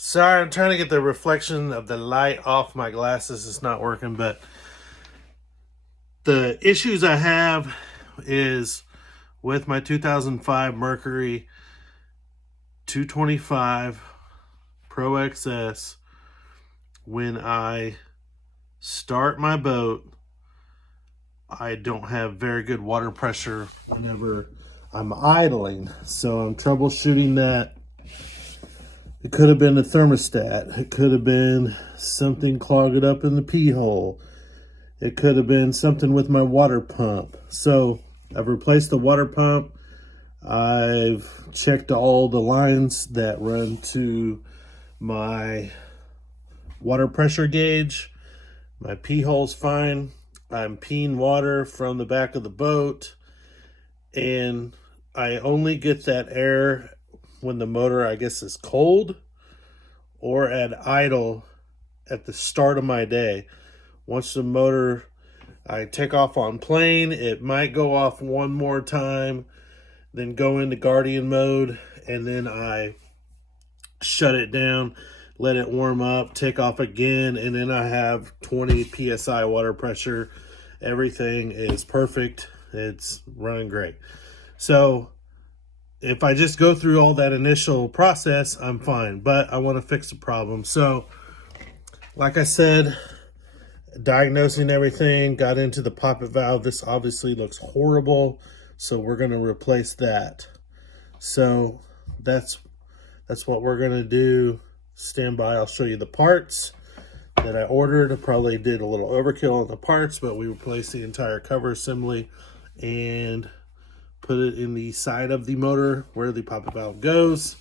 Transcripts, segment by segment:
Sorry, I'm trying to get the reflection of the light off my glasses. It's not working, but the issues I have is with my 2005 Mercury 225 Pro XS. When I start my boat, I don't have very good water pressure whenever I'm idling. So I'm troubleshooting that. It could have been a thermostat. It could have been something clogged up in the pee hole. It could have been something with my water pump. So I've replaced the water pump. I've checked all the lines that run to my water pressure gauge. My pee hole's fine. I'm peeing water from the back of the boat. And I only get that air when the motor, I guess, is cold or at idle at the start of my day. Once the motor, I take off on plane, it might go off one more time, then go into Guardian mode, and then I shut it down, let it warm up, take off again, and then I have 20 psi water pressure. Everything is perfect. It's running great. So if I just go through all that initial process, I'm fine, but I want to fix the problem. So like I said, diagnosing everything, got into the poppet valve. This obviously looks horrible, so we're going to replace that. So that's what we're going to do. Stand by, I'll show you the parts that I ordered. I probably did a little overkill on the parts, but we replaced the entire cover assembly and put it in the side of the motor where the poppet valve goes.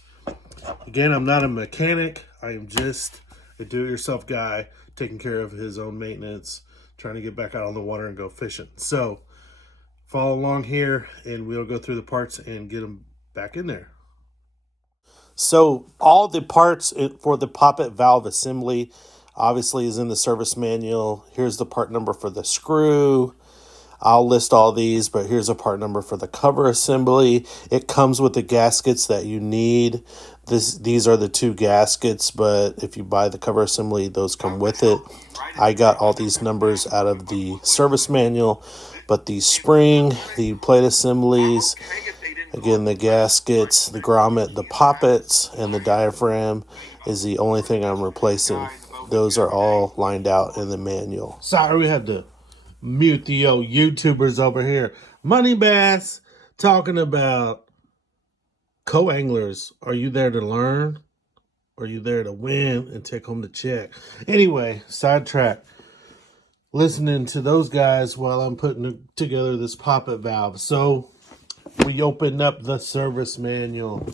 Again, I'm not a mechanic. I am just a do-it-yourself guy taking care of his own maintenance, trying to get back out on the water and go fishing. So follow along here and we'll go through the parts and get them back in there. So all the parts for the poppet valve assembly obviously is in the service manual. Here's the part number for the screw. I'll list all these, but here's a part number for the cover assembly. It comes with the gaskets that you need. These are the two gaskets, but if you buy the cover assembly, those come with it. I got all these numbers out of the service manual, but the spring, the plate assemblies, again, the gaskets, the grommet, the poppets, and the diaphragm is the only thing I'm replacing. Those are all lined out in the manual. Sorry, we had to mute the old YouTubers over here. Money Bass talking about co-anglers. Are you there to learn? Or are you there to win and take home the check? Anyway, sidetrack. Listening to those guys while I'm putting together this poppet valve. So we opened up the service manual.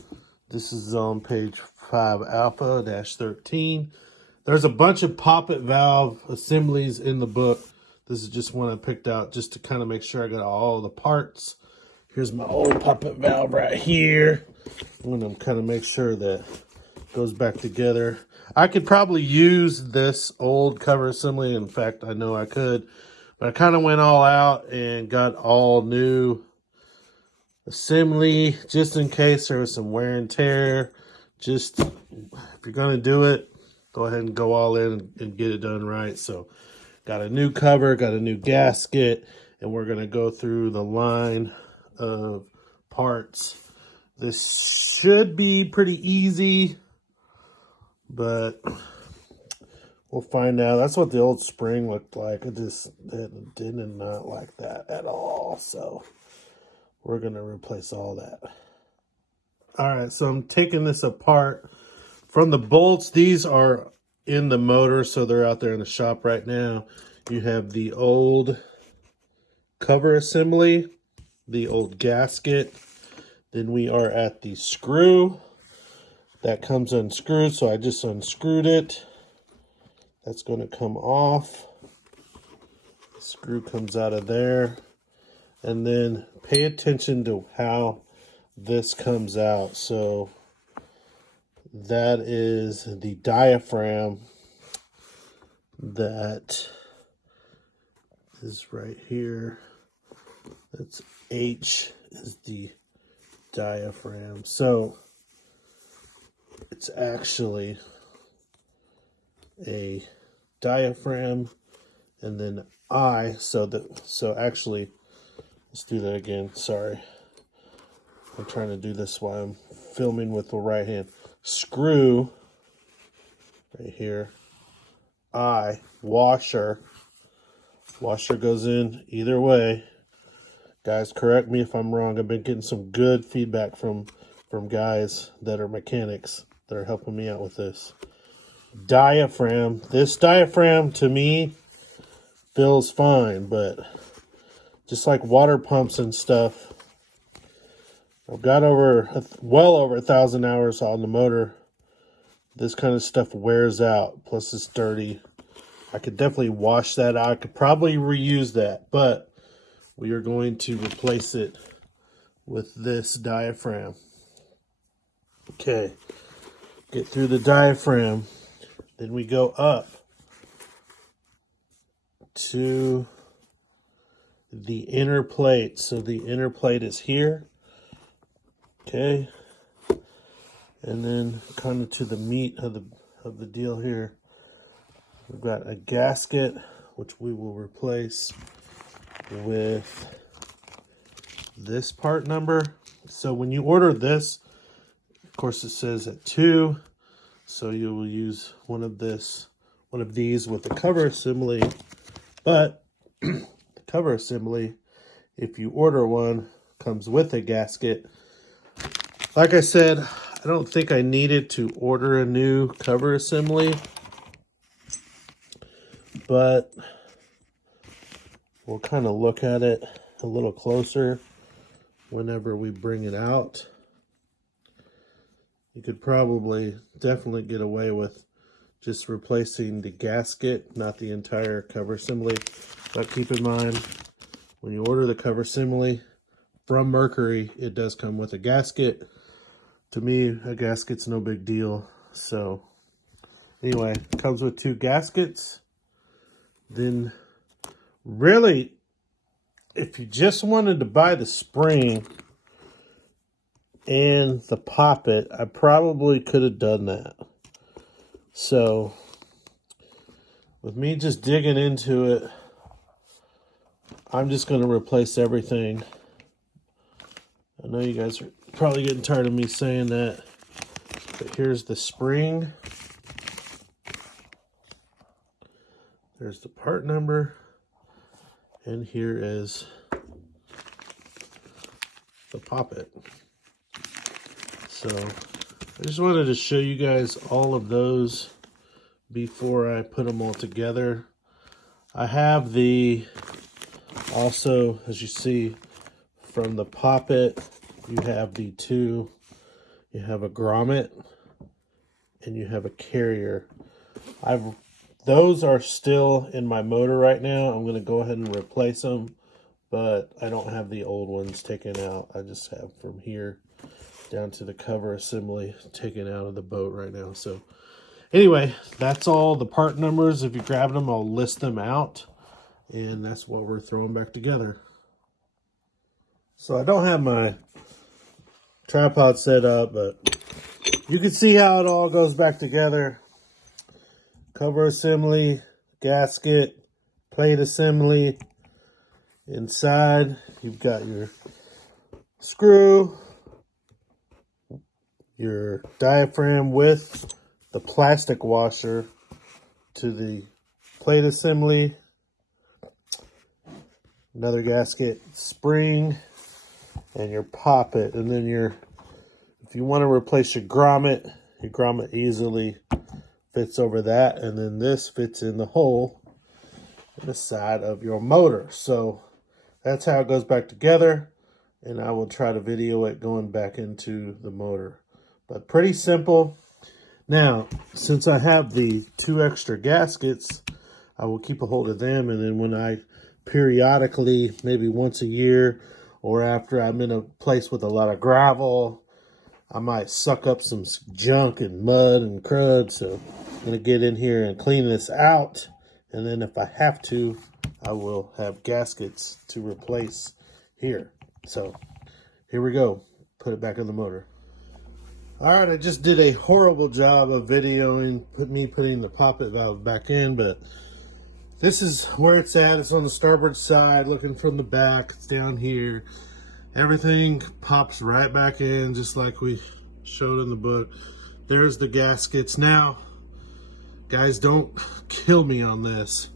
This is on page 5 alpha-13. There's a bunch of poppet valve assemblies in the book. This is just one I picked out just to kind of make sure I got all the parts. Here's my old poppet valve right here. I'm going to kind of make sure that it goes back together. I could probably use this old cover assembly. In fact, I know I could. But I kind of went all out and got all new assembly just in case there was some wear and tear. Just if you're going to do it, go ahead and go all in and get it done right. So got a new cover, got a new gasket, and we're going to go through the line of parts. This should be pretty easy, but we'll find out. That's what the old spring looked like. It did not like that at all. So we're going to replace all that. All right, so I'm taking this apart. From the bolts, these are in the motor, so they're out there in the shop right now. You have the old cover assembly, the old gasket. Then we are at the screw. That comes unscrewed, so I just unscrewed it. That's going to come off. The screw comes out of there. And then pay attention to how this comes out. So that is the diaphragm that is right here. That's H is the diaphragm. So it's actually a diaphragm, and then so actually, let's do that again. Sorry. I'm trying to do this while I'm filming with the right hand. Screw right here. Washer. Washer goes in either way. Guys, correct me if I'm wrong. I've been getting some good feedback from guys that are mechanics that are helping me out with this. Diaphragm. This diaphragm to me feels fine, but just like water pumps and stuff, I've got well over 1,000 hours on the motor. This kind of stuff wears out. Plus it's dirty. I could definitely wash that out. I could probably reuse that, but we are going to replace it with this diaphragm. Okay, get through the diaphragm. Then we go up to the inner plate. So the inner plate is here. Okay. And then kind of to the meat of the deal here. We've got a gasket, which we will replace with this part number. So when you order this, of course it says at 2, so you will use one of these with the cover assembly. But the cover assembly, if you order one, comes with a gasket. Like I said, I don't think I needed to order a new cover assembly, but we'll kind of look at it a little closer whenever we bring it out. You could definitely get away with just replacing the gasket, not the entire cover assembly. But keep in mind, when you order the cover assembly from Mercury, it does come with a gasket. To me, a gasket's no big deal. So anyway, it comes with 2 gaskets. Then really, if you just wanted to buy the spring and the Poppet, I probably could have done that. So with me just digging into it, I'm just going to replace everything. I know you guys are probably getting tired of me saying that, but here's the spring. There's the part number, and here is the Poppet. So I just wanted to show you guys all of those before I put them all together. I have also, as you see from the Poppet, you have you have a grommet and you have a carrier. Those are still in my motor right now. I'm going to go ahead and replace them, but I don't have the old ones taken out. I just have from here down to the cover assembly taken out of the boat right now. So anyway, that's all the part numbers. If you grab them, I'll list them out, and that's what we're throwing back together. So I don't have my tripod set up, but you can see how it all goes back together. Cover assembly, gasket, plate assembly. Inside, you've got your screw, your diaphragm with the plastic washer to the plate assembly, another gasket, spring, and your Poppet. And then if you want to replace your grommet easily fits over that, and then this fits in the hole in the side of your motor. So that's how it goes back together, and I will try to video it going back into the motor. But pretty simple. Now, since I have the 2 extra gaskets, I will keep a hold of them, and then when I periodically, maybe once a year, or after I'm in a place with a lot of gravel, I might suck up some junk and mud and crud. So I'm going to get in here and clean this out. And then if I have to, I will have gaskets to replace here. So here we go. Put it back in the motor. All right, I just did a horrible job of videoing me putting the poppet valve back in, but this is where it's at. It's on the starboard side, looking from the back. It's down here. Everything pops right back in, just like we showed in the book. There's the gaskets. Now, guys, don't kill me on this.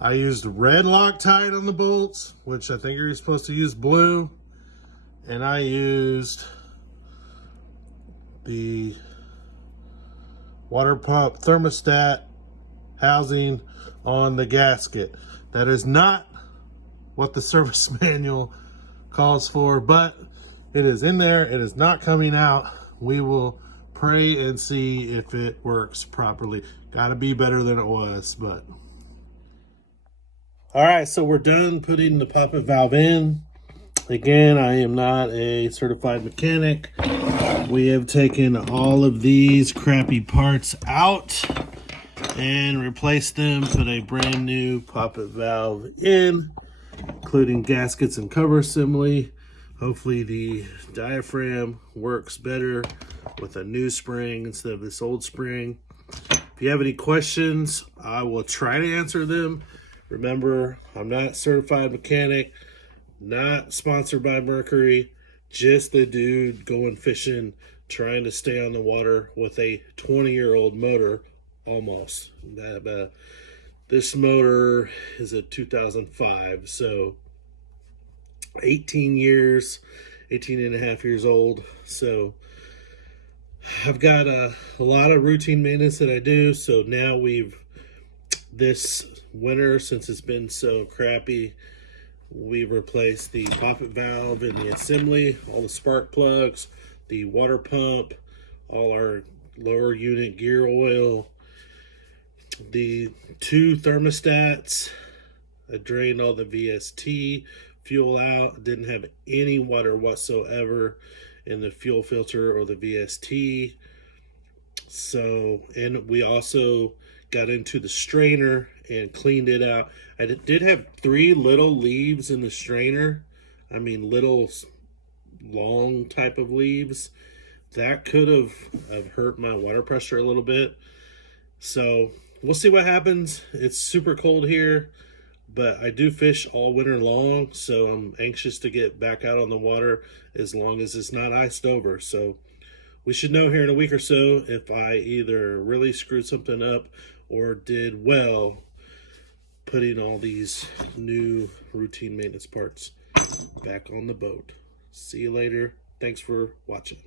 I used red Loctite on the bolts, which I think you're supposed to use blue. And I used the water pump thermostat housing on the gasket. That is not what the service manual calls for, but it is in there. It is not coming out. We will pray and see if it works properly. Gotta be better than it was, but. All right, so we're done putting the poppet valve in. Again, I am not a certified mechanic. We have taken all of these crappy parts out and replaced them, put a brand new poppet valve in, including gaskets and cover assembly. Hopefully the diaphragm works better with a new spring instead of this old spring. If you have any questions, I will try to answer them. Remember, I'm not a certified mechanic, not sponsored by Mercury, just a dude going fishing, trying to stay on the water with a 20-year-old motor, almost. This motor is a 2005, so 18 and a half years old. So I've got a lot of routine maintenance that I do. So now this winter, since it's been so crappy, we've replaced the poppet valve and the assembly, all the spark plugs, the water pump, all our lower unit gear oil, the 2 thermostats. I drained all the VST fuel out. Didn't have any water whatsoever in the fuel filter or the VST. So, and we also got into the strainer and cleaned it out. I did have 3 little leaves in the strainer. I mean, little long type of leaves. That could have hurt my water pressure a little bit. So we'll see what happens. It's super cold here, but I do fish all winter long, so I'm anxious to get back out on the water as long as it's not iced over. So we should know here in a week or so if I either really screwed something up or did well putting all these new routine maintenance parts back on the boat. See you later. Thanks for watching.